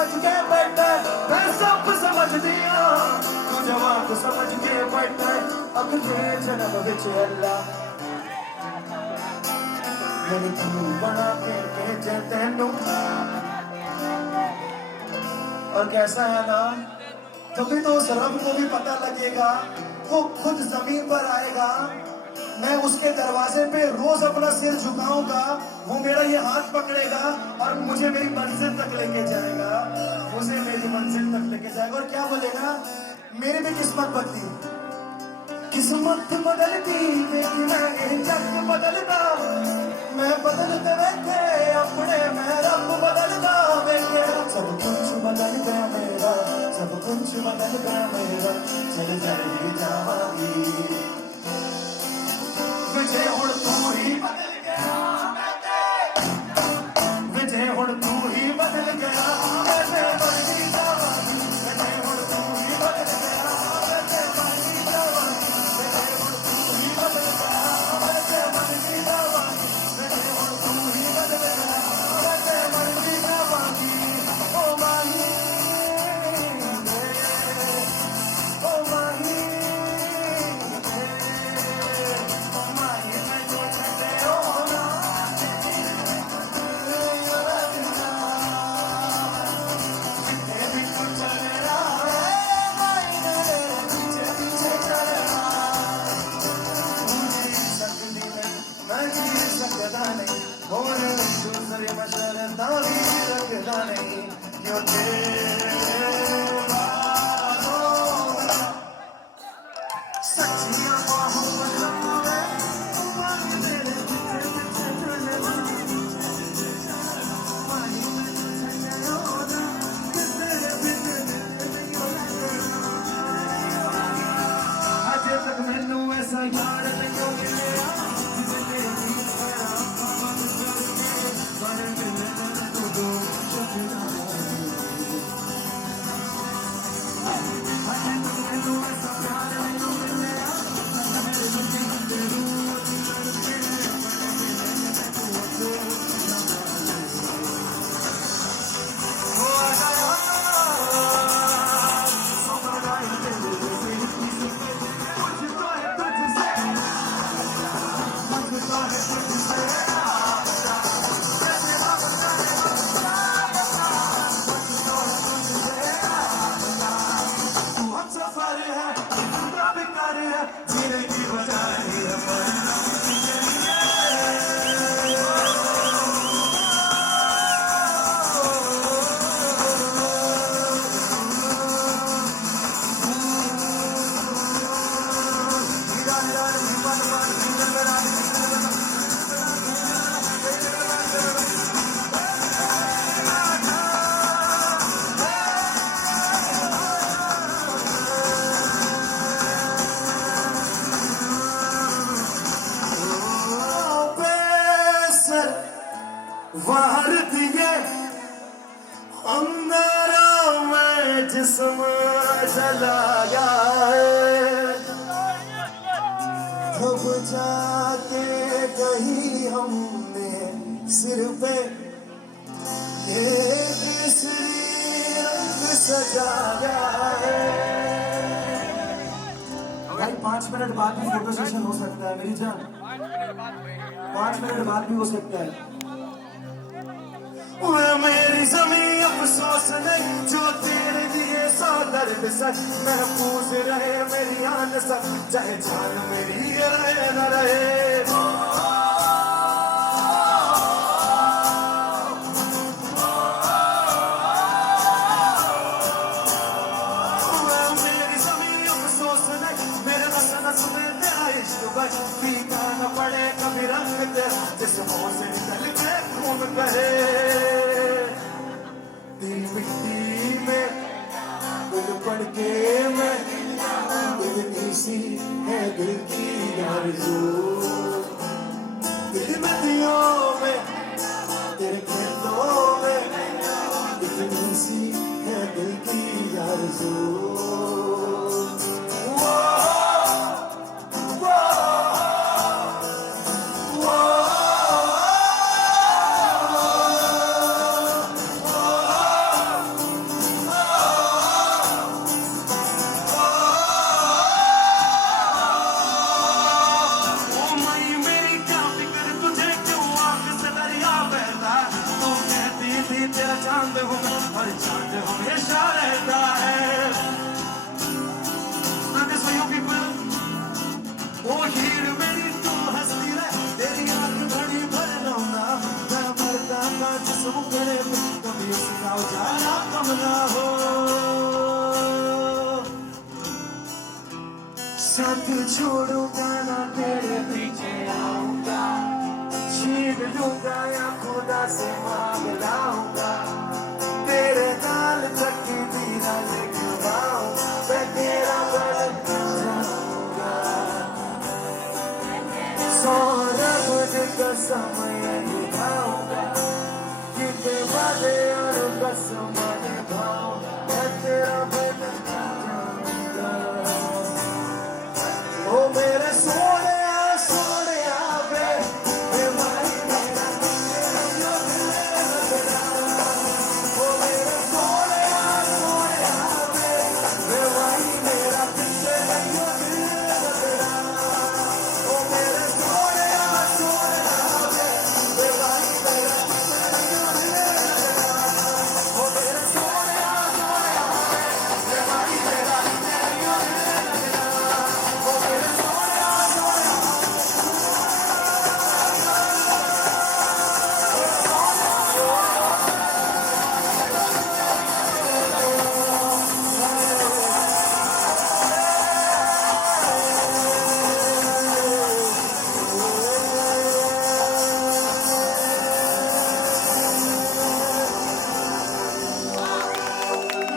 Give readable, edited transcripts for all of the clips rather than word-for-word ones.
समझ के बैठे, मैं सब समझ दिया, तू जवाब समझ के बैठे, अगले जन्म विच अल्लाह मेरी तू बना के भेजे तेनू। और कैसा है ना, कभी तो उस रब को भी पता लगेगा, वो खुद जमीन पर आएगा, मैं उसके दरवाजे पे रोज अपना सिर झुकाऊंगा, वो मेरा ये हाथ पकड़ेगा और मुझे मेरी मंजिल तक लेके जाएगा, मुझे मेरी मंजिल तक लेके जाएगा। और क्या बोलेगा, मेरी भी किस्मत बदली, किस्मत बदलती देखी मैं जग बदलता, मैं बदलते बैठे अपने मैं रब बदलता बैठे, सब कुछ बदल गया मेरा, सब कुछ बदल गया मेरा, चल जाएगी जावागी विजय हुण तू ही बदल गया, विजय हुण तू ही बदल गया, मैं बदली जावागी, विजय हुण तू ही बदल गया, मैं बदली जावागी, विजय हुण तू ही बदल गया, मैं बदली जावागी, विजय हुण तू ही बदल गया, मैं बदली जावागी। ओ माही ओ माही वार दिए अंदरों में जिस्म जलाया, तब जाके कहीं हमने सिर पे केसरी रंग सजाया है। भाई 5 मिनट बाद भी फोटो सेशन हो सकता है मेरी जान, 5 मिनट बाद भी हो सकता है। मेरी जमीन अफसोस नहीं जो तेरे लिए सौ दर्द सच महफूज रहे मेरी आन सब, चाहे जान मेरी रहे न रहे। मेरी जमीन अफसोस नहीं, मेरे नस नस में तेरा इश्क बच, पीना न पड़े कभी रंग तेरा, जिस मुंह से निकल के खून बहे। मिट्टी में गुल पड़ के मैं, इतनी सी है दिल की आरज़ू, दिल नदियों में तेरे खेतों में, इतनी सी है दिल की आरज़ू। चांद हूँ और चांद हमेशा रहता है। And this for you people. ओ हीर मेरी तू हंसती रहे, तेरी आंख घड़ी भर लौंदा, मैं मरदा ना जिस मुखड़े पे, कभी उसका उजाला कम ना हो। साथ छोड़ूंगा ना तेरे पीछे आऊंगा, छीन लूंगा या खुदा से मांग लाऊंगा, तेरे नाल तक दीना लिखवाऊंगा, मैं तेरा बन जाऊंगा। सौरभ कसम यही खाऊंगा, कितने वादे और कसम निभाऊंगा, मैं तेरा बन जाऊंगा। ओ मेरे सोने वे, भाई मेरा तेरा तेरा। ओ मेरे सोने वे, भाई मेरा तेरा तेरा। ओ मेरे सोने वे, भाई मेरा तेरा तेरा। ओ मेरे सोने वे, भाई मेरा तेरा तेरा। ओ मेरे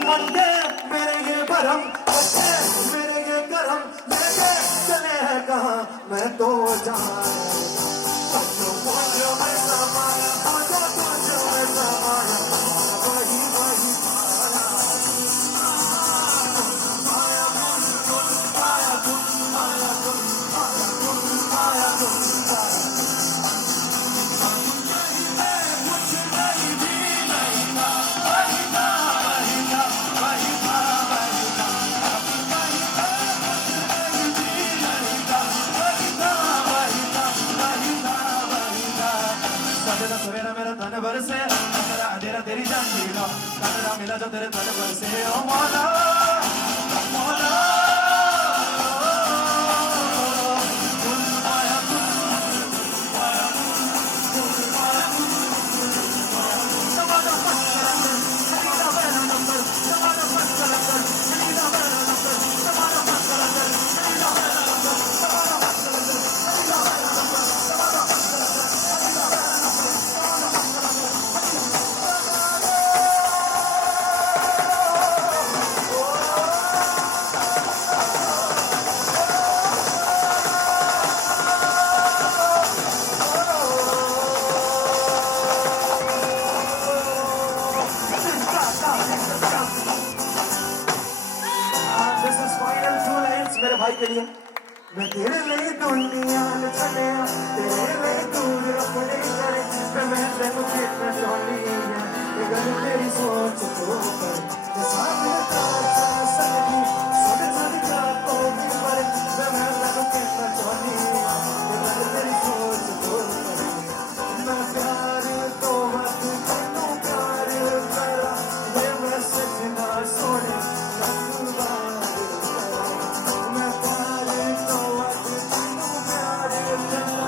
मंडे मेरे ये भरम, बच्चे मेरे ये गरम, लेके चले हैं कहाँ मैं तो जान। में समाया, में समाया, वही वही माया गुन गुन, माया गुन, माया गुन, माया गुन, माया गुन। कुछ नहीं भी नहीं था, वही था, वही था, वही था, वही था। नहीं भी नहीं था, वही था, वही था, वही था, वही था। सवेरा सवेरा मेरा तन बरसे, मेरा अंधेरा तेरी जान लो, कमरा मिला जो तेरे तन बरसे। ओ मौला मौला, गुन माया गुन, माया गुन, गुन माया गुन। Namada Paskarangar, Nalida Vera Number, Namada Paskarangar, Nalida Vera Number, Namada Paskarangar, Nalida Vera Number, Namada Paskarangar, Nalida Vera Number, Namada Paskarangar, Nalida Vera Number, Namada Paskarangar, This is final two lines मेरे भाई के लिए। मैं तेरे लिए दुनिया में चलिया, तेरे लिए दूर अपने करे, मैं तेरे कितना चाहती है, अगर तेरी सोच तो कर, मैं सामने ताजा सकती, सोने जाने का तो भी पर, मैं तेरे कितना चाहती है, अगर तेरी सोच तो कर। मैं प्यार तो मत करो, प्यार करा, ये मैं सजना सोने मैं प्यार तो मत करो, प्यार करा।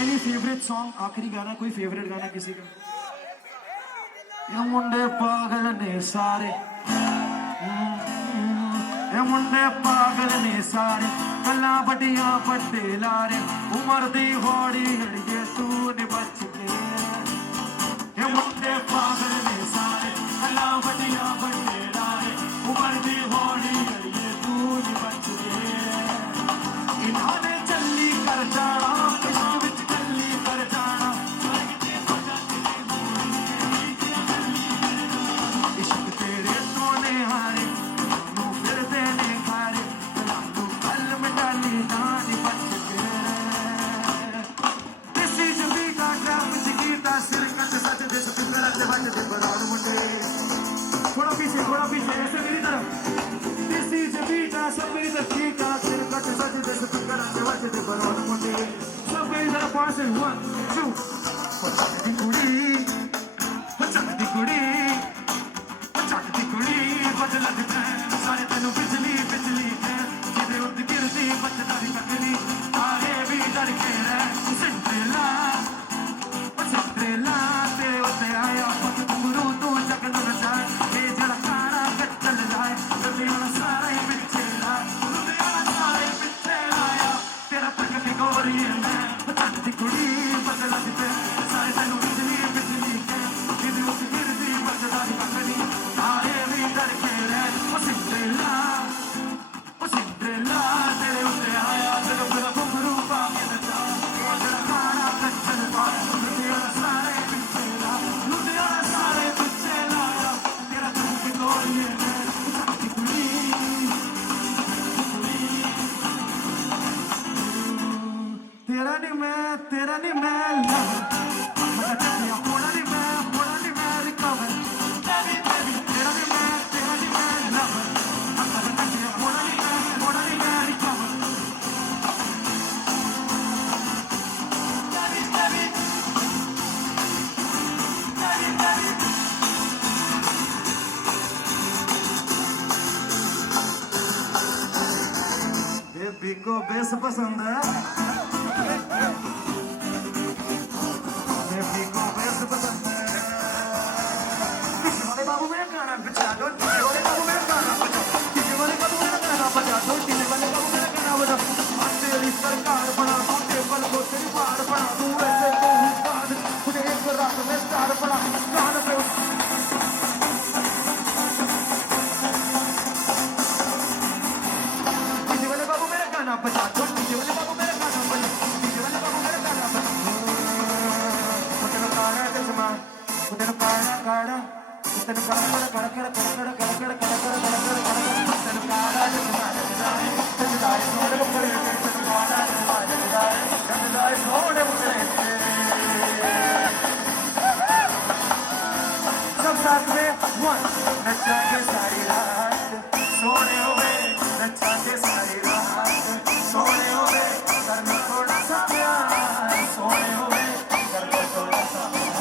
एनी फेवरेट सॉन्ग, आखिरी गाना, कोई फेवरेट गाना किसी का? ये मुंडे पागल ने सारे, ये मुंडे पागल ने सारे, गल्ला बड़िया बड़े लारे, उमर दी होड़ी हड़िए तू ने बच के। ये मुंडे पागल ने सारे, गल्ला बड़िया बड़े लारे, उमर दी होड़ी हड़िए तू ने बच के। इन्होंने चली कर जाना, इश्क विच चली कर जाना, इश्क तेरे सोने हारे, नू फिर देने खारे, तू कल में डाली नानी बच के। किसी जबी का ड्रम जिगीता सिर कट सच दे सपिंदर ते बच दे बराड़ मुंडे। थोड़ा पीछे ऐसे मेरी तरफ। किसी जबी का सब मेरी तरफ का सिर कट सच दे सपिंदर ते बच दे बराड़ मुंडे। सब मेरी तरफ पास है 1 2 पचकती कुड़ी बदल दे सारे तेनू बिजली बिजली है जिदे उद गिरदी बचदारी ककली तारे भी डर के रह। सिंड्रेला तेरे उत्ते आया पत गुरु तू जग न जाए, ये जड़ा कारा कच्चल जाए, लुधियाना सारा ही पिछे लाए, लुधियाना सारा ही पिछे लाया, तेरा तक भी गोरी है मैं बचकती कुड़ी बदल दे सारे तेनू बिजली बिजली है जिदे उद गिरदी बचदारी ककली तारे भी डर के रह। सिंड्रेला तेरे उत्ते आया जग मेरा घुंघरू पाके नचा, ये जड़ा कारा कच्चल जाए, लुधियाना सारे पिछे लाया, लुधियाना सारे पिछे लाया, तेरा तक भी गोरी है मैं बचकती कुड़ी। तेरा नहीं मैं लव, मजा चलिया होना नहीं मैं रिकवर, तेरा नहीं मैं लव, मजा चलिया होना नहीं मैं रिकवर। बेबी को बेस पसंद है, बेबी को बेस पसंद है। किसी वाले बाबू मेरा गाना बजा दो, किसी वाले बाबू मेरा गाना बजा, किसी वाले बाबू मेरा गाना बजा दो, किसी वाले बाबू मेरा गाना बजा। मैं तेरी सरकार बना दूं, टेबल को तेरी बार बना दूं, ऐसे तो हूँ बाद मुझे एक रात में स्टार बना गान पे। किसी वाले बाबू मेरा गाना बजा दो, किसी वाले बाबू मेरा गाना बजा, किसी वाले बाबू मेरा गाना बजा। मुझे काड़ा चश्मा, मुझे काड़ा काड़ा, मुझे काड़ा काड़ा काड़ा काड़ा काड़ा काड़ा काड़ा काड़ा काड़ा काड़ा काड़ा, मुझे काड़ा चश्मा जगदाई जगदाई सोने मुझे, मुझे काड़ा चश्मा जगदाई जगदाई सोने मुझे। सब साथ में 1 नचाएंगे सारी रात, सोने हुए नचाएंगे सारी रात, सोने हुए करना थोड़ा सा प्यार, सोने हुए करना थोड़ा सा प्यार,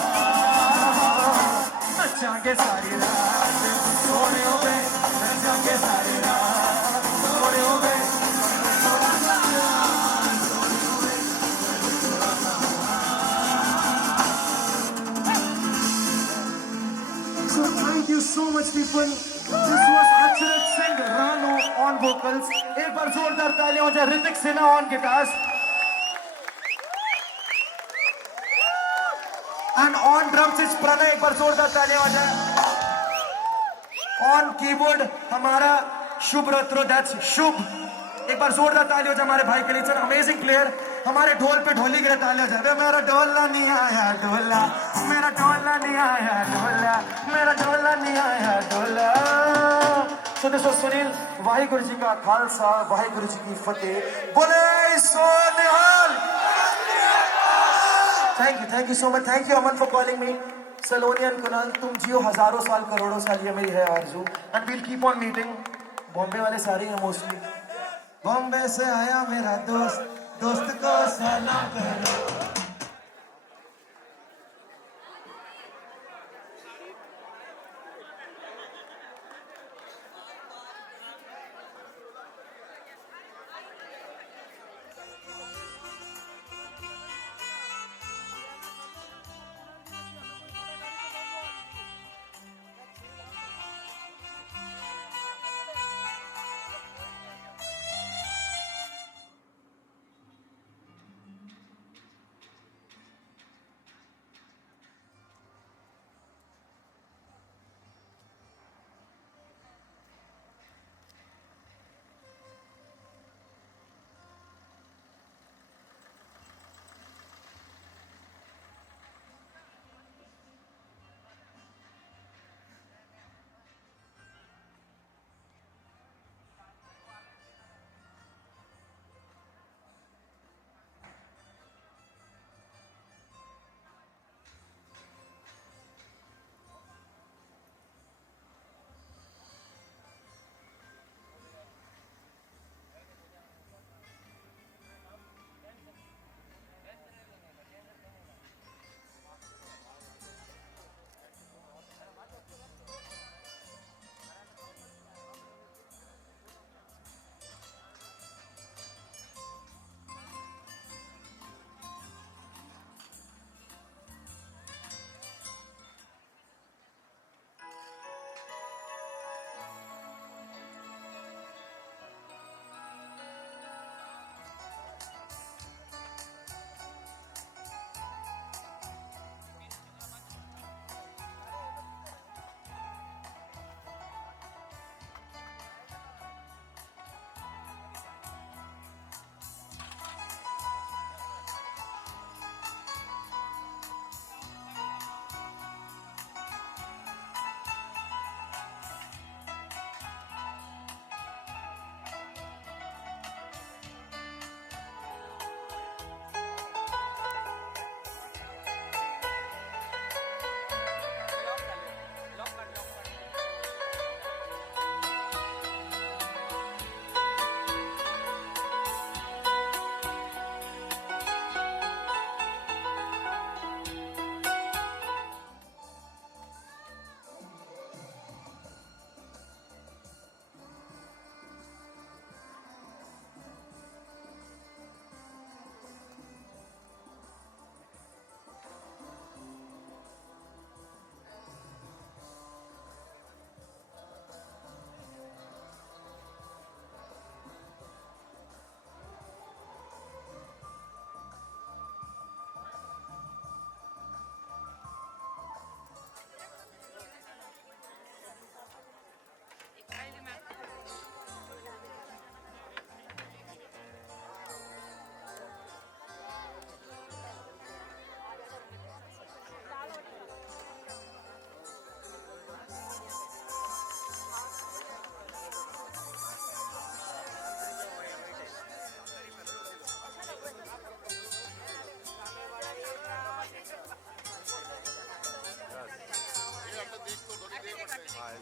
नचाएंगे सारी रात, सोने हुए नचाएंगे सारी रात, सोने हुए करना थोड़ा सा प्यार, सोने हुए करना थोड़ा सा प्यार। So thank you so much people. This was Acharat Singh Rano on vocals. एक बार जोरदार तालियां हो जाए ऋतिक Sinha on guitars. And on drums is Pranay, एक बार जोरदार तालियां हो जाए. On keyboard हमारा शुभ रत्रो, that's शुभ. एक बार जोरदार तालियां हो जाए हमारे भाई के लिए. It's an amazing player. हमारे ढोल पे ढोली के लिए तालियां हो जाए. मेरा ढोला नहीं आया ढोला, मेरा ढोला नहीं आया ढोला, मेरा ढोला नहीं आया ढोला. So this was Sunil. Waheguru जी का खालसा, वाहिगुरु जी की फतेह. बोले सो निहाल. Thank you so much. Thank you Aman for calling me. Saloni and Kunal, तुम जियो हजारों साल करोड़ों साल, ये मेरी है आरज़ू. And we'll keep on meeting. Bombay वाले सारे हैं मोस्टली. बॉम्बे से आया मेरा दोस्त, दोस्त को सलाम करो.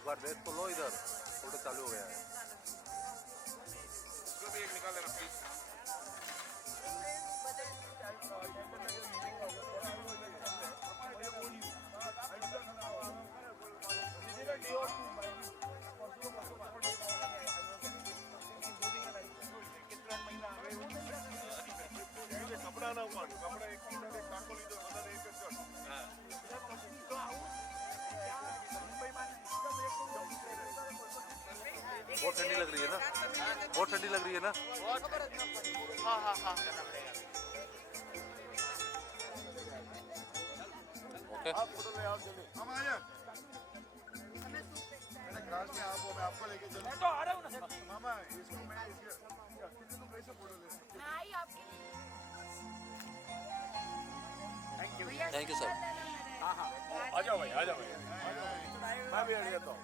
बार देख तो लो, इधर फोटो चालू हो गया है। इसको भी एक निकाल लेना प्लीज। कपड़ा ना हुआ, कपड़ा एक टाको लीधो, बधाने एक જ बहुत ठंडी लग रही है ना, बहुत ठंडी लग रही है ना। हाँ हाँ हाँ करना पड़ेगा। ओके आप फोटो ले आओ जल्दी। हम आ जाए। मैंने क्लास में आपको, मैं आपको लेके चलूँ। मैं तो आ रहा हूँ ना। मामा इसको मैं इसके कितने तुम कैसे फोटो ले? नहीं आपके thank you. Thank you sir. हाँ हाँ आ जाओ भाई, आ जाओ भाई। मैं भी आ जाता हूँ।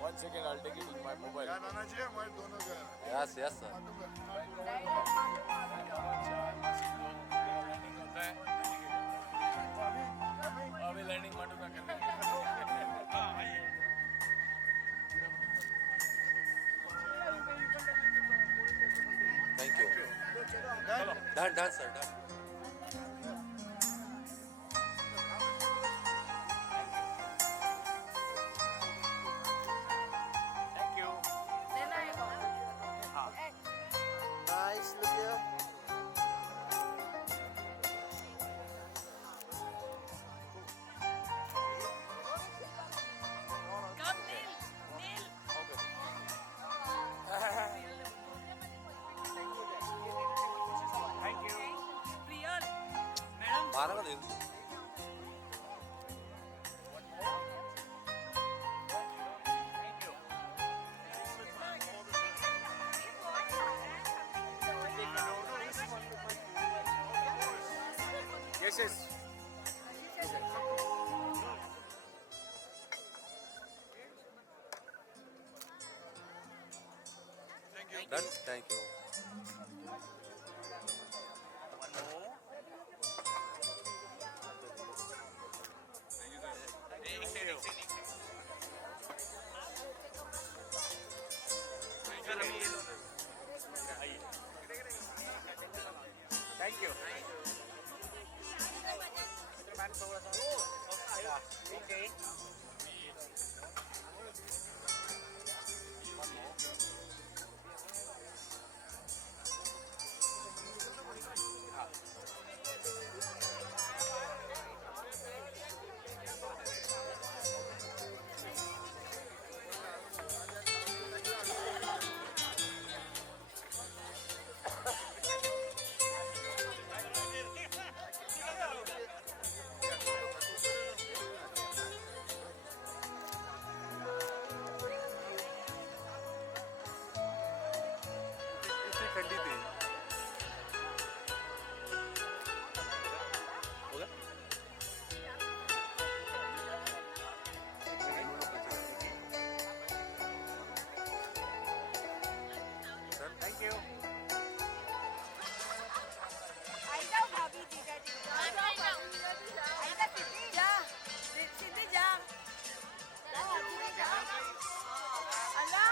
1 second, I'll take it with my mobile. क्या आना चाहिए हमारे दोनों का? Yes yes sir. अभी लैंडिंग माटू का करना है। Thank you. Done done sir done. Thank you. लेना है कौन? हाँ। Nice look here. Come Neel Neel thank you. Priyal madam मारा का देख। Yes, yes. Done thank you. Thank you. Okay. इतनी ठंडी थी। हो गया? Thank you. आई जाओ भाभी जीजा जी आई जाओ आई जा सिद्धि जा सिद्धि जा अल्लाह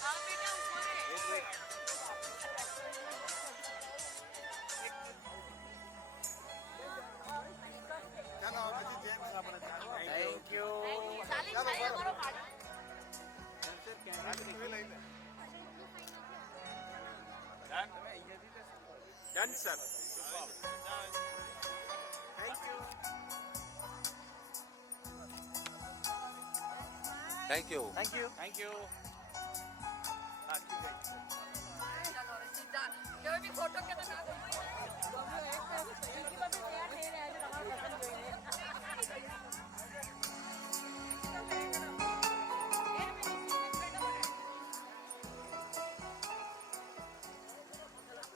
हाँ बेटा ऊपर है Thank you. साली छाया करो भाड़ी Done, sir. Thank you. Thank you. Thank you. Thank you. चलो सीधा कोई भी फोटो के तो ना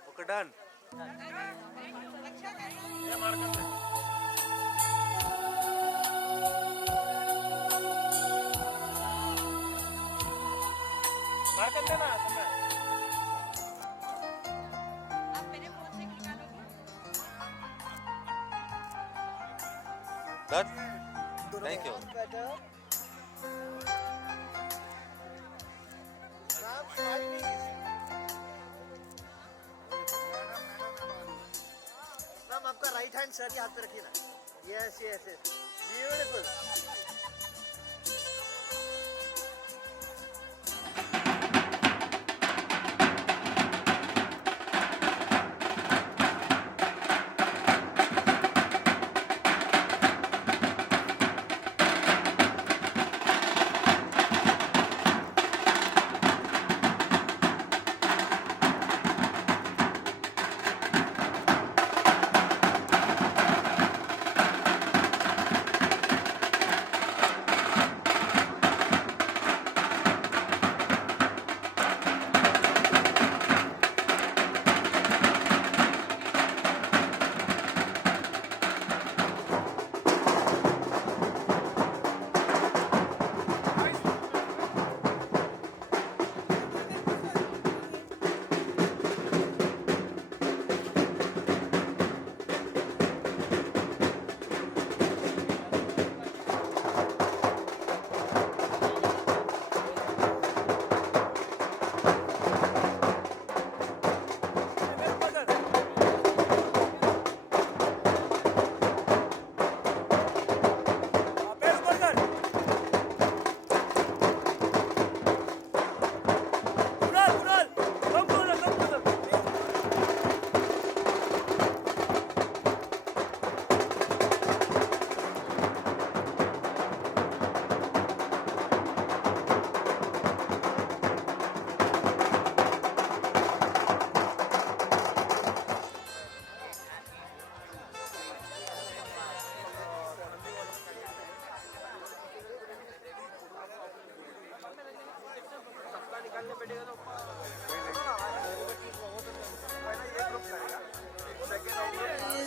ओके डन। मार कर देना समय। आप मेरे फोन से निकालोगे Done? Thank you. Better. Ma'am, smile please. Ma'am आपका राइट हैंड सर के हाथ पे रखिए ना. Yes yes yes. ब्यूटीफुल.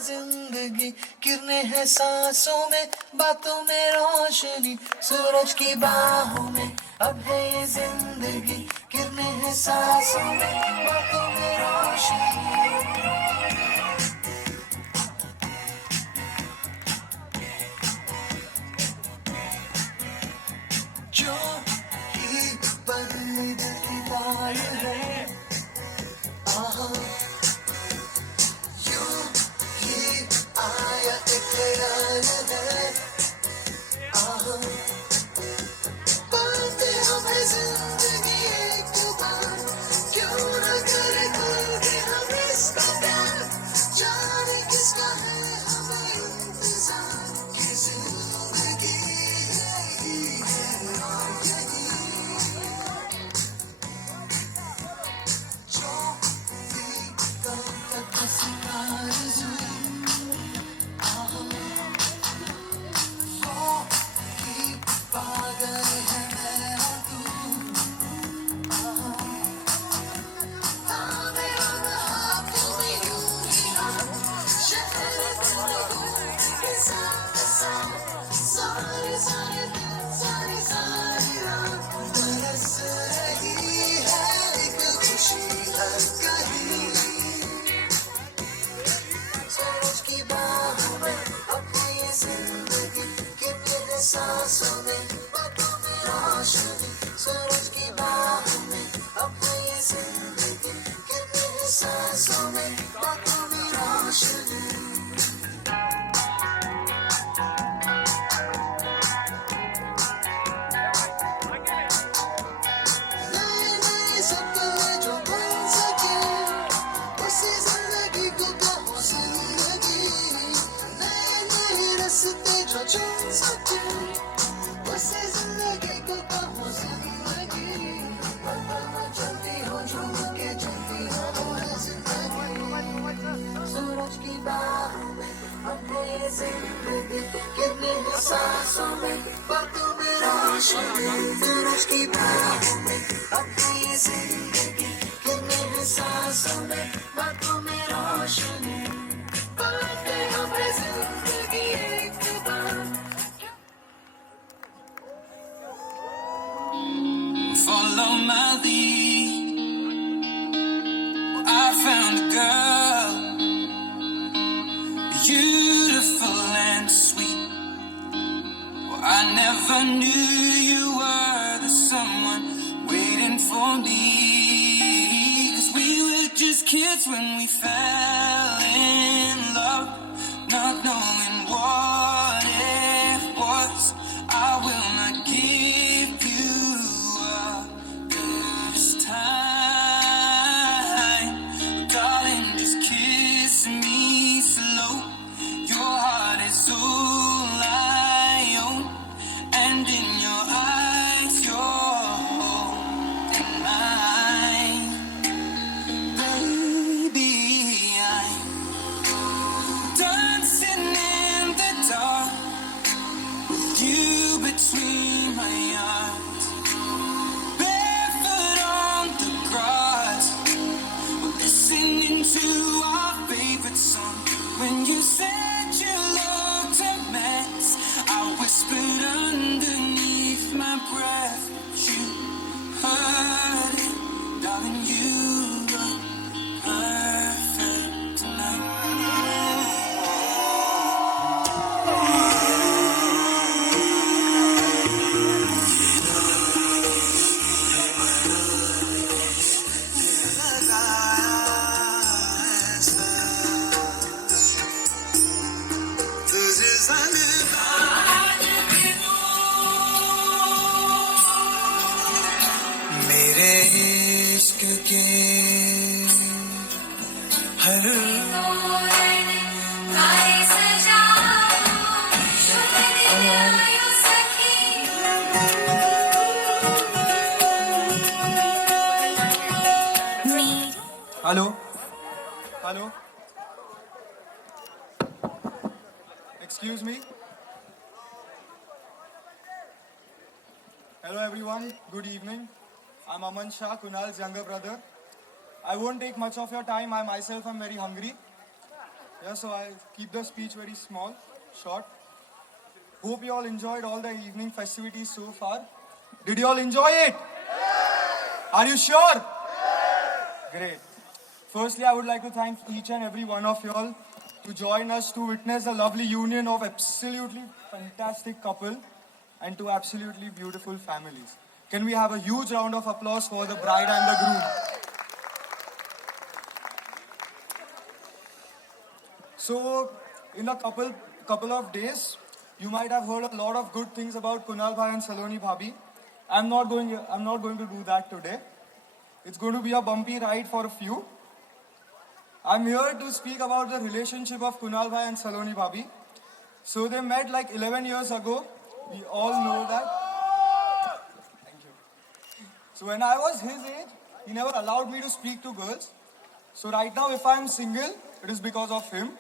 जिंदगी किरने हैं सांसों में, बातों में रोशनी, सूरज की बाहों में अब है ये जिंदगी. किरने हैं सांसों में, बातों में रोशनी. जो ही बदलती तार है, आहा यूं ही आया इकरार है, आहा पाते हमें जिंदगी एक बार, क्यों न करे खुल के हम इसका प्यार. जाने किसका है हमें इंतजार, कि जिंदगी यही है और यही. जो भी कब तक सितार पागल है मेरा तू. मेरा हाथ में यूं ही हम शहर के साथ साथ सारे सारे दिन सारी सारी रात बरस रही है एक खुशी हर कहीं. सूरज की बाहों में अपनी ये जिंदगी, कितने सांसों में, बातों में रोशनी. सूरज की बाहों में अपनी ये जिंदगी, कितने सांसों में, बातों में रोशनी. नए नए सपने जो बन सके, उसी जिंदगी को कहो जिंदगी. नए नए रास्ते जो चुन सके, उसी जिंदगी को कहो जिंदगी. चलती हो झूम के चलती हो जिंदगी. सूरज की बाहों में अपने ये जिंदगी, कितने हैं सांसों में, बातों में रोशनी. सूरज की बाहों में अपनी ये जिंदगी, कितने हैं सांसों में, बातों में रोशनी. पाते हमें जिंदगी एक बार. Follow my lead. I found a girl, beautiful and sweet. lonely. 'Cause we were just kids when we fell in love, not knowing what it was. I will not give you up this time. Darling, just kiss me slow. Your heart is all I own, and in your eyes you're holding mine. Baby, I'm dancing in the dark with you between my arms, barefoot on the grass. We're listening to our favorite song. When you said you looked a mess, I whispered underneath my breath, but you heard it. Darling, you look perfect tonight. मेरे इश्क के हर hello hello excuse me Hello everyone, good evening. I'm Aman Shah, Kunal's younger brother. I won't take much of your time. I myself am very hungry. Yeah, so I'll keep the speech very small, short. Hope you all enjoyed all the evening festivities so far. Did you all enjoy it? Are you sure? Great. Firstly, I would like to thank each and every one of you all to join us to witness the lovely union of absolutely fantastic couple and two absolutely beautiful families. Can we have a huge round of applause for the bride and the groom? So, in a couple of days, you might have heard a lot of good things about Kunal Bhai and Saloni Bhabhi. I'm not going to do that today. It's going to be a bumpy ride for a few. I'm here to speak about the relationship of Kunal Bhai and Saloni Bhabhi. So they met like 11 years ago. We all know that. Thank you. So when I was his age, he never allowed me to speak to girls. So right now, if I'm single, it is because of him.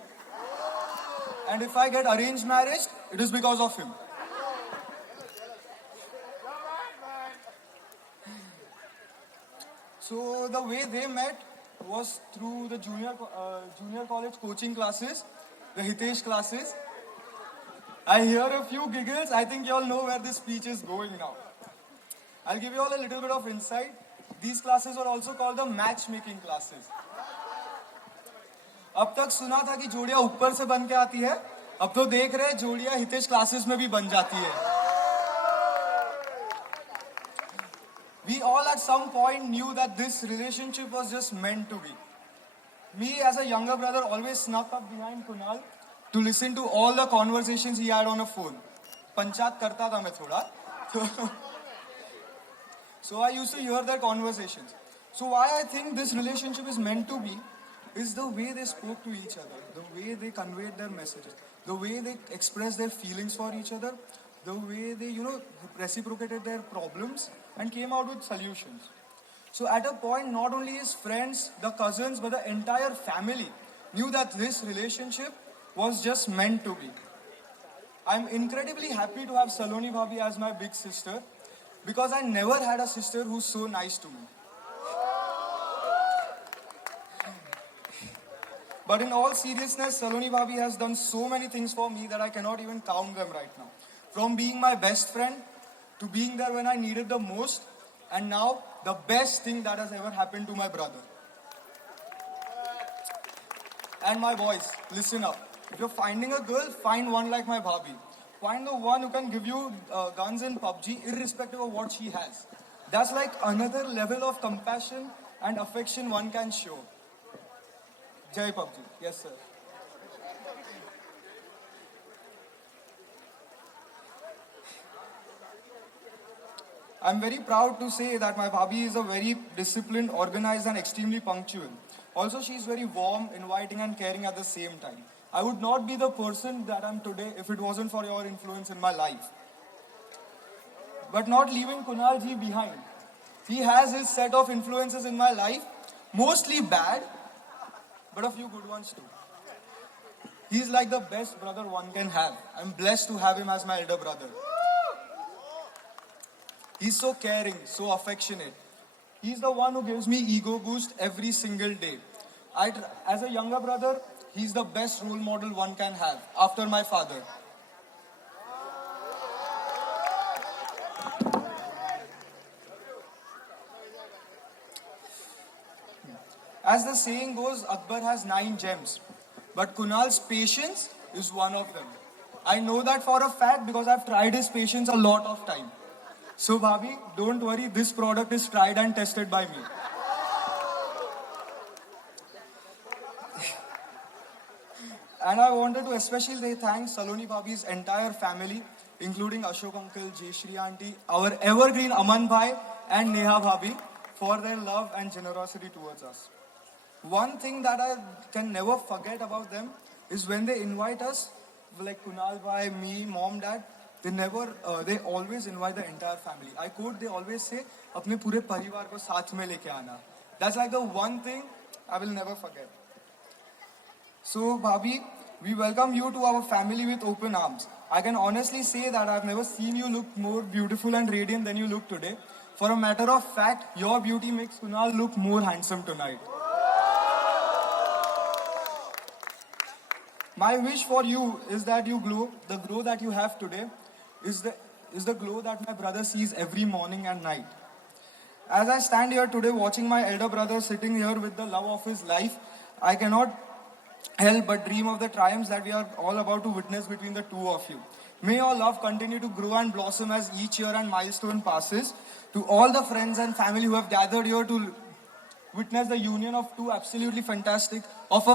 And if I get arranged marriage, it is because of him. So the way they met was through the junior college coaching classes, the Hitesh classes. I hear a few giggles. I think you all know where this speech is going now. I'll give you all a little bit of insight. These classes are also called the matchmaking classes. अब तक सुना था कि जोड़ियां ऊपर से बन के आती है, अब तो देख रहे हैं जोड़ियां हितेश क्लासेस में भी बन जाती है. We all at some point knew that this relationship was just meant to be. Me as a younger brother always snuck up behind Kunal to listen to all the conversations he had on a phone. Panchat karta tha main thoda. So I used to hear their conversations. So why I think this relationship is meant to be is the way they spoke to each other, the way they conveyed their messages, the way they expressed their feelings for each other, the way they, reciprocated their problems and came out with solutions. So at a point, not only his friends, the cousins, but the entire family knew that this relationship was just meant to be. I'm incredibly happy to have Saloni Bhabhi as my big sister because I never had a sister who's so nice to me. But in all seriousness, Saloni Bhabhi has done so many things for me that I cannot even count them right now. From being my best friend, to being there when I needed the most, and now the best thing that has ever happened to my brother. And my boys, listen up. If you're finding a girl, find one like my Bhabhi. Find the one who can give you guns in PUBG irrespective of what she has. That's like another level of compassion and affection one can show. Jai PUBG. Yes, sir. I'm very proud to say that my Bhabhi is a very disciplined, organized and extremely punctual. Also, she is very warm, inviting and caring at the same time. I would not be the person that I'm today if it wasn't for your influence in my life. But not leaving Kunal ji behind. He has his set of influences in my life, mostly bad, but a few good ones too. He's like the best brother one can have. I'm blessed to have him as my elder brother. He's so caring, so affectionate. He's the one who gives me ego boost every single day. As a younger brother, he's the best role model one can have after my father. As the saying goes, Akbar has 9 gems, but Kunal's patience is one of them. I know that for a fact because I've tried his patience a lot of time. So Bhabhi, don't worry, this product is tried and tested by me. And I wanted to especially say thanks Saloni Bhabhi's entire family, including Ashok uncle, Jayashri auntie, our evergreen Aman bhai and Neha Bhabhi for their love and generosity towards us. One thing that I can never forget about them is when they invite us, like Kunal bhai, me, mom, dad, they always invite the entire family. I quote, they always say, अपने पूरे परिवार को साथ में लेके आना. That's like the one thing I will never forget. So Bhabhi, we welcome you to our family with open arms. I can honestly say that I've never seen you look more beautiful and radiant than you look today. For a matter of fact, your beauty makes Kunal look more handsome tonight. My wish for you is that you glow. The glow that you have today is the glow that my brother sees every morning and night. As I stand here today watching my elder brother sitting here with the love of his life, I cannot help but dream of the triumphs that we are all about to witness between the two of you. May your love continue to grow and blossom as each year and milestone passes. To all the friends and family who have gathered here to witness the union of a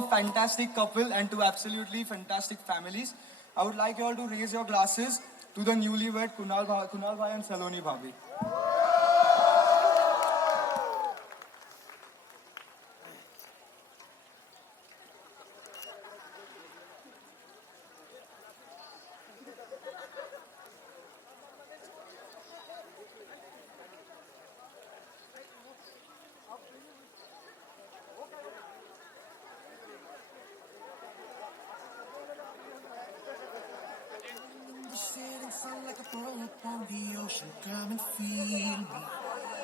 fantastic couple and two absolutely fantastic families, I would like you all to raise your glasses to the newlywed Kunal bhai and Saloni Bhabhi. Sun like a pearl upon the ocean, come and feel me,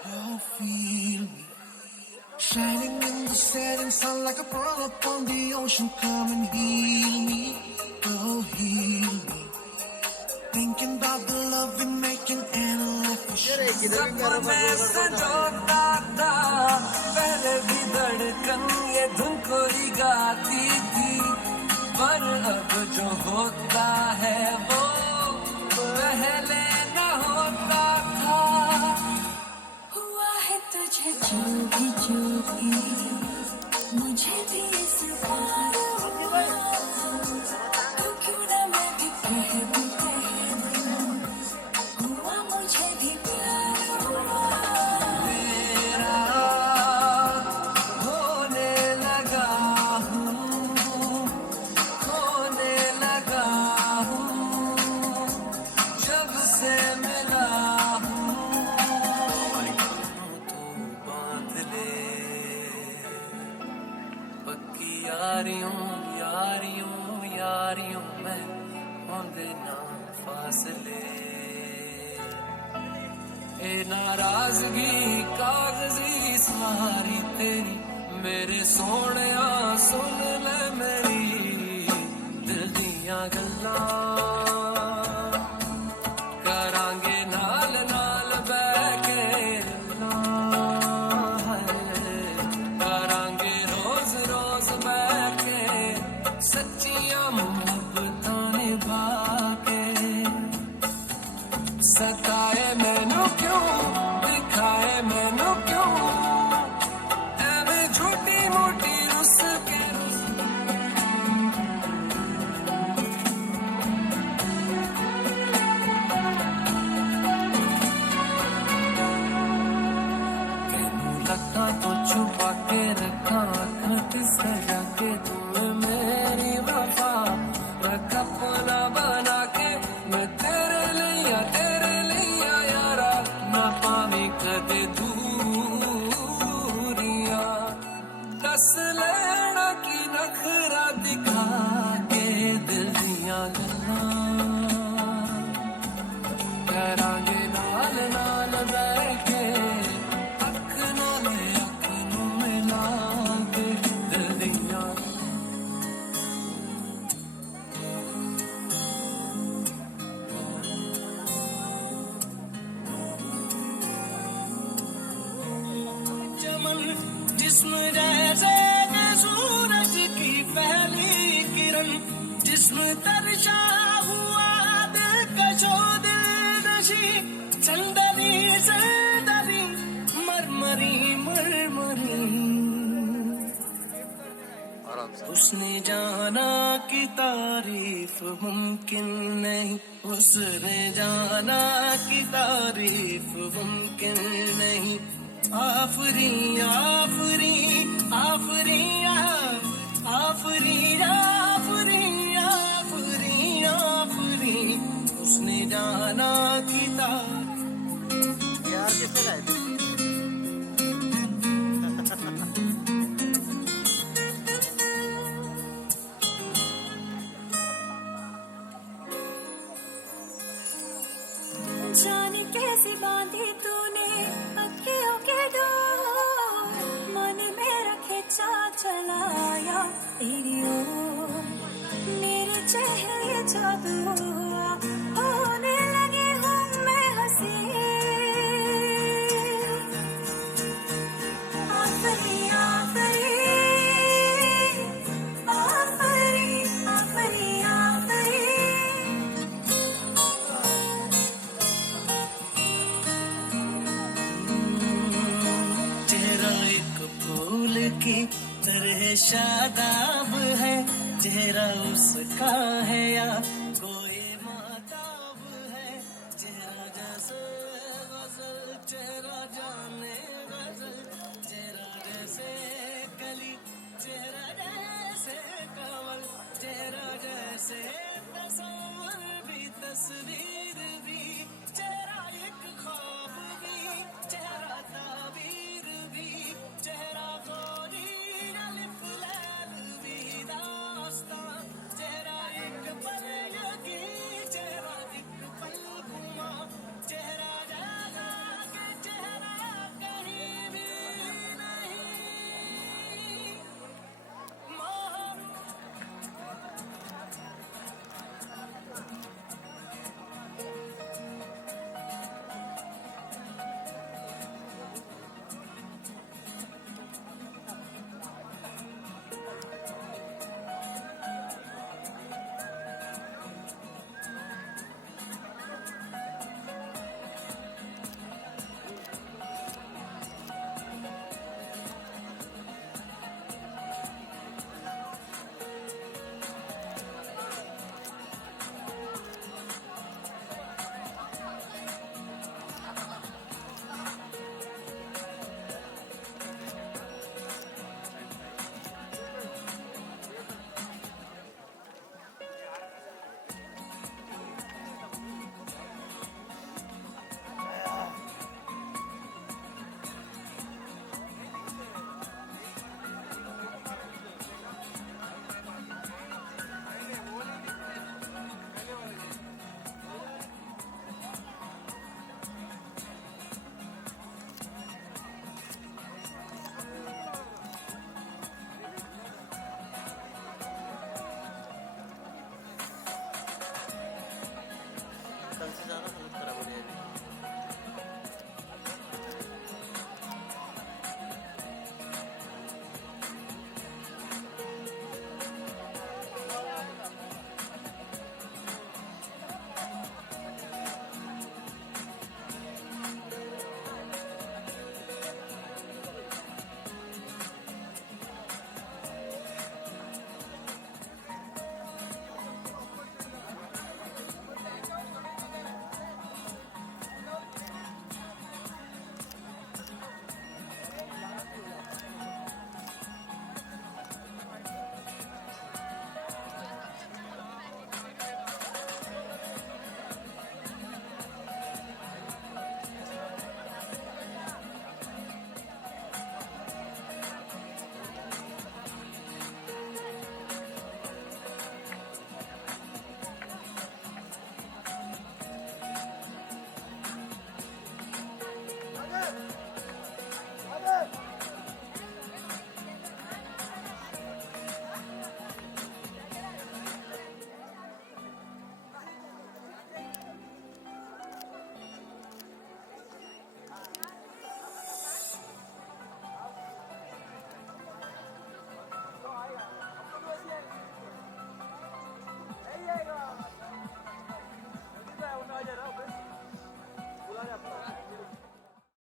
oh feel me. Shining in the setting sun like a pearl upon the ocean, come and heal me, oh heal me. Thinking about the love we're making and a life we share. सपने संजोता था पहले भी धड़कन ये धुन कोई गाती थी, पर अब जो होता है वो पहले न होता था. हुआ है तुझे जो भी मुझे भी इस बार हुआ, तो क्यों ना मैं भी कह दूं, हुआ मुझे भी प्यार हुआ. मेरा होने लगा हूँ, खोने लगा हूँ, जब से मिला हूँ. तो बांध ले पक्की यारियों में होंगे ना फासले. ए नाराजगी कागजी सारी तेरी, मेरे सोनिया सुन ले मेरी दिल दियां गल्लां. करांगे नाल नाल बैके करांगे रोज रोज बैके सच्चियां मोहब्बतां निभा के. सताए मैनू क्यों दिखाए दस लेना की नखरा दिखा के दिल दियां गल्लां करांगे नाल नाल बैठे अख नाल अख नू मिला के दिल दियां चमन जिस्म जैसे के सूरज की पहली किरण जिस्म तरशा हुआ दिलकशो दिल नशी चंदनी चंदनी मरमरी मरमरी आराम से उसने जाना कि तारीफ मुमकिन नहीं उसने जाना कि तारीफ मुमकिन नहीं आफरी आफरी आफरी आफरी आफरी आफरी आफरी उसने जाना कि यार किसने लाए थे? जाने कैसे बांधी तूने अखियों के डोर मन मेरा खिंचा चलाया तेरी ओर मेरे चेहरे जादू हुआ होने लगी हूँ मैं हंसी आफरी आफरी आफरी आफरी आफरी चेहरा एक फूल की तरह शादाब है चेहरा उसका है या